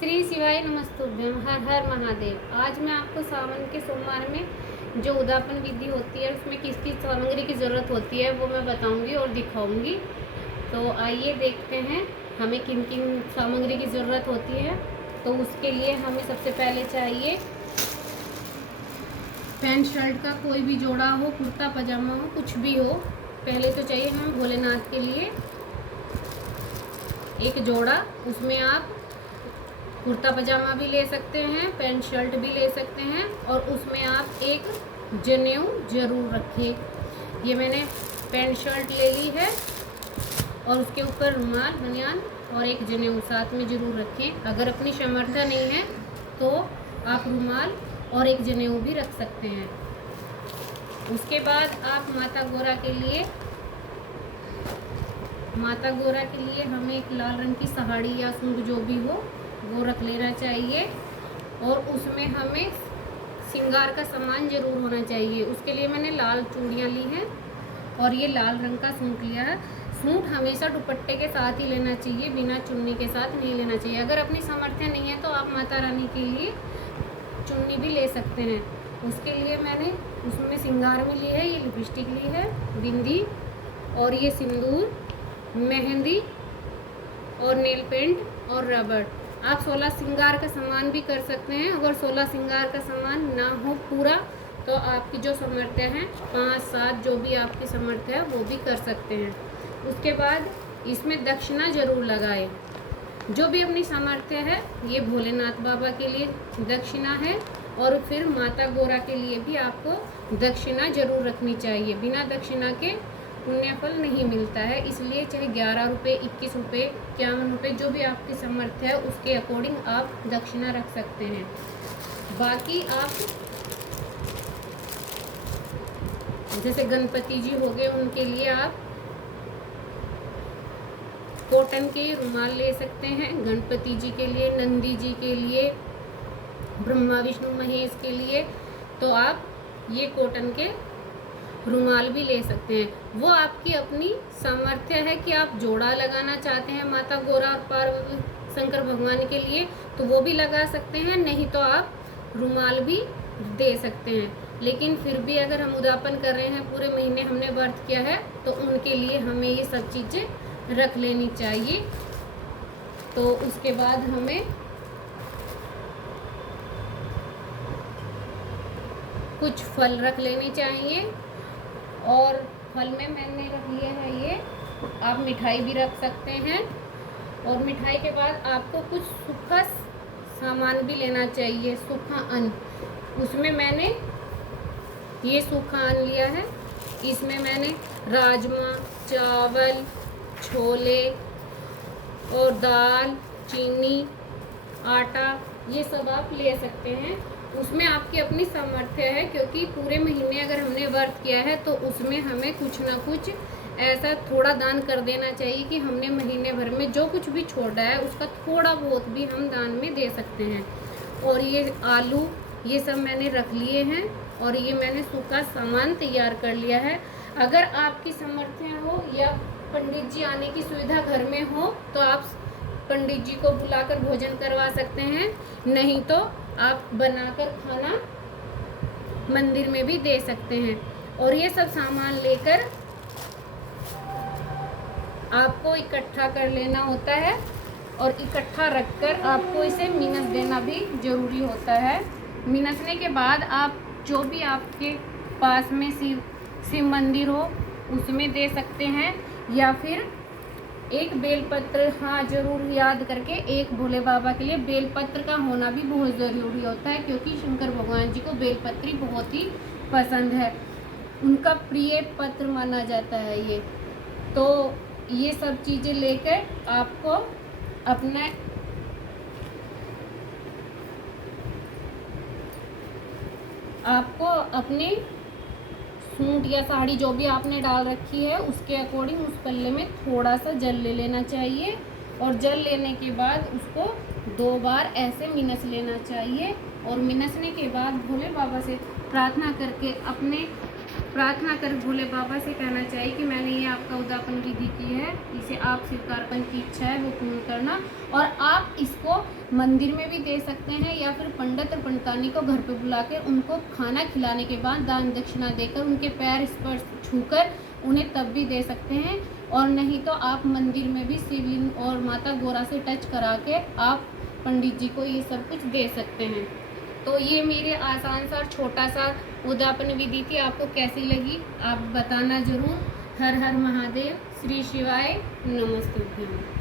श्री शिवाय नमस्तुभ्यं। हर हर महादेव। आज मैं आपको सावन के सोमवार में जो उद्यापन विधि होती है उसमें किस किस सामग्री की ज़रूरत होती है वो मैं बताऊंगी और दिखाऊंगी। तो आइए देखते हैं हमें किन किन सामग्री की ज़रूरत होती है। तो उसके लिए हमें सबसे पहले चाहिए पैंट शर्ट का कोई भी जोड़ा हो, कुर्ता पजामा हो, कुछ भी हो। पहले तो चाहिए हमें भोलेनाथ के लिए एक जोड़ा। उसमें आप कुर्ता पजामा भी ले सकते हैं, पैंट शर्ट भी ले सकते हैं और उसमें आप एक जनेऊ ज़रूर रखें। ये मैंने पैंट शर्ट ले ली है और उसके ऊपर रुमाल, बनियान और एक जनेऊ साथ में ज़रूर रखें। अगर अपनी सामर्थ्य नहीं है तो आप रुमाल और एक जनेऊ भी रख सकते हैं। उसके बाद आप माता गौरा के लिए हमें एक लाल रंग की साड़ी या सूट जो भी हो वो रख लेना चाहिए और उसमें हमें श्रृंगार का सामान ज़रूर होना चाहिए। उसके लिए मैंने लाल चूड़ियाँ ली हैं और ये लाल रंग का सूट लिया है। सूट हमेशा दुपट्टे के साथ ही लेना चाहिए, बिना चुन्नी के साथ नहीं लेना चाहिए। अगर अपनी सामर्थ्य नहीं है तो आप माता रानी के लिए चुन्नी भी ले सकते हैं। उसके लिए मैंने उसमें श्रृंगार में ली है, ये लिपस्टिक ली है, बिंदी और ये सिंदूर, मेहंदी और नेल पेंट और रबड़। आप 16 श्रृंगार का सामान भी कर सकते हैं। अगर 16 श्रृंगार का सामान ना हो पूरा तो आपकी जो सामर्थ्य है 5-7 जो भी आपकी सामर्थ्य है वो भी कर सकते हैं। उसके बाद इसमें दक्षिणा ज़रूर लगाए। जो भी अपनी सामर्थ्य है, ये भोलेनाथ बाबा के लिए दक्षिणा है और फिर माता गौरा के लिए भी आपको दक्षिणा ज़रूर रखनी चाहिए। बिना दक्षिणा के पुण्य फल नहीं मिलता है, इसलिए चाहे 11 रुपये, 21 रुपये, 51 रुपये जो भी आपकी सामर्थ्य है उसके अकॉर्डिंग आप दक्षिणा रख सकते हैं। बाकी आप जैसे गणपति जी हो गए, उनके लिए आप कॉटन के रुमाल ले सकते हैं। गणपति जी के लिए, नंदी जी के लिए, ब्रह्मा विष्णु महेश के लिए तो आप ये कॉटन के रुमाल भी ले सकते हैं। वो आपकी अपनी सामर्थ्य है कि आप जोड़ा लगाना चाहते हैं माता गौरा और पार्वती शंकर भगवान के लिए तो वो भी लगा सकते हैं, नहीं तो आप रुमाल भी दे सकते हैं। लेकिन फिर भी अगर हम उद्यापन कर रहे हैं, पूरे महीने हमने व्रत किया है तो उनके लिए हमें ये सब चीज़ें रख लेनी चाहिए। तो उसके बाद हमें कुछ फल रख लेने चाहिए और फल में मैंने रख लिया है ये, आप मिठाई भी रख सकते हैं। और मिठाई के बाद आपको कुछ सूखा सामान भी लेना चाहिए, सूखा अन्न। उसमें मैंने ये सूखा अन्न लिया है। इसमें मैंने राजमा, चावल, छोले और दाल, चीनी, आटा ये सब आप ले सकते हैं। उसमें आपकी अपनी सामर्थ्य है, क्योंकि पूरे महीने अगर हमने व्रत किया है तो उसमें हमें कुछ ना कुछ ऐसा थोड़ा दान कर देना चाहिए कि हमने महीने भर में जो कुछ भी छोड़ा है उसका थोड़ा बहुत भी हम दान में दे सकते हैं। और ये आलू ये सब मैंने रख लिए हैं और ये मैंने सूखा सामान तैयार कर लिया है। अगर आपकी सामर्थ्य हो या पंडित जी आने की सुविधा घर में हो तो आप पंडित जी को बुलाकर भोजन करवा सकते हैं, नहीं तो आप बनाकर खाना मंदिर में भी दे सकते हैं। और ये सब सामान लेकर आपको इकट्ठा कर लेना होता है और इकट्ठा रखकर आपको इसे मिनस देना भी ज़रूरी होता है। मिनसने के बाद आप जो भी आपके पास में शिव मंदिर हो उसमें दे सकते हैं, या फिर एक बेलपत्र, हाँ ज़रूर याद करके, एक भोले बाबा के लिए बेलपत्र का होना भी बहुत ज़रूरी होता है, क्योंकि शंकर भगवान जी को बेलपत्री बहुत ही पसंद है, उनका प्रिय पत्र माना जाता है ये। तो ये सब चीज़ें लेकर आपको अपने सूट या साड़ी जो भी आपने डाल रखी है उसके अकॉर्डिंग उस पल्ले में थोड़ा सा जल ले लेना चाहिए और जल लेने के बाद उसको 2 बार ऐसे मिनस लेना चाहिए। और मिनसने के बाद भोले बाबा से प्रार्थना कर भोले बाबा से कहना चाहिए कि मैंने ये आपका उद्यापन विधि की है, इसे आप स्वीकार करने की इच्छा है वो पूर्ण करना। और आप इसको मंदिर में भी दे सकते हैं या फिर पंडित और पंडितानी को घर पे बुला के उनको खाना खिलाने के बाद दान दक्षिणा देकर उनके पैर स्पर्श छूकर उन्हें तब भी दे सकते हैं। और नहीं तो आप मंदिर में भी शिवलिंग और माता गौरा से टच करा के आप पंडित जी को ये सब कुछ दे सकते हैं। तो ये मेरे आसान सा और छोटा सा उद्यापन विधि थी। आपको कैसी लगी आप बताना ज़रूर। हर हर महादेव, श्री शिवाय, नमस्तुभ्यम।